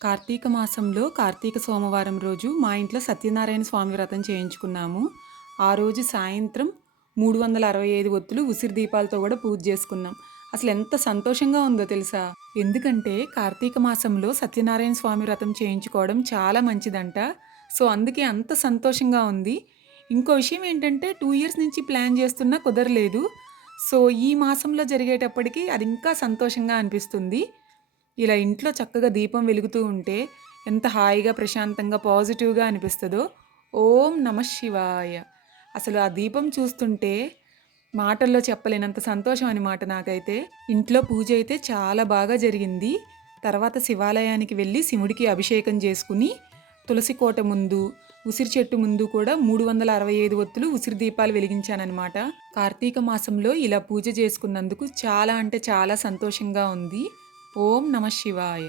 కార్తీక మాసంలో కార్తీక సోమవారం రోజు మా ఇంట్లో సత్యనారాయణ స్వామి వ్రతం చేయించుకున్నాము. ఆ రోజు సాయంత్రం 365 ఒత్తులు ఉసిరి దీపాలతో కూడా పూజ చేసుకున్నాం. అసలు ఎంత సంతోషంగా ఉందో తెలుసా? ఎందుకంటే కార్తీక మాసంలో సత్యనారాయణ స్వామి వ్రతం చేయించుకోవడం చాలా మంచిదంట. సో అందుకే అంత సంతోషంగా ఉంది. ఇంకో విషయం ఏంటంటే 2 ఇయర్స్ నుంచి ప్లాన్ చేస్తున్నా కుదరలేదు. సో ఈ మాసంలో జరిగేటప్పటికి అది ఇంకా సంతోషంగా అనిపిస్తుంది. ఇలా ఇంట్లో చక్కగా దీపం వెలుగుతూ ఉంటే ఎంత హాయిగా ప్రశాంతంగా పాజిటివ్గా అనిపిస్తుందో. ఓం నమ శివాయ. అసలు ఆ దీపం చూస్తుంటే మాటల్లో చెప్పలేనంత సంతోషం అనమాట నాకైతే. ఇంట్లో పూజ అయితే చాలా బాగా జరిగింది. తర్వాత శివాలయానికి వెళ్ళి శివుడికి అభిషేకం చేసుకుని తులసి కోట ముందు ఉసిరి చెట్టు ముందు కూడా 365 ఒత్తులు ఉసిరి దీపాలు వెలిగించానన్నమాట. కార్తీక మాసంలో ఇలా పూజ చేసుకున్నందుకు చాలా అంటే చాలా సంతోషంగా ఉంది. ఓం నమ శివాయ.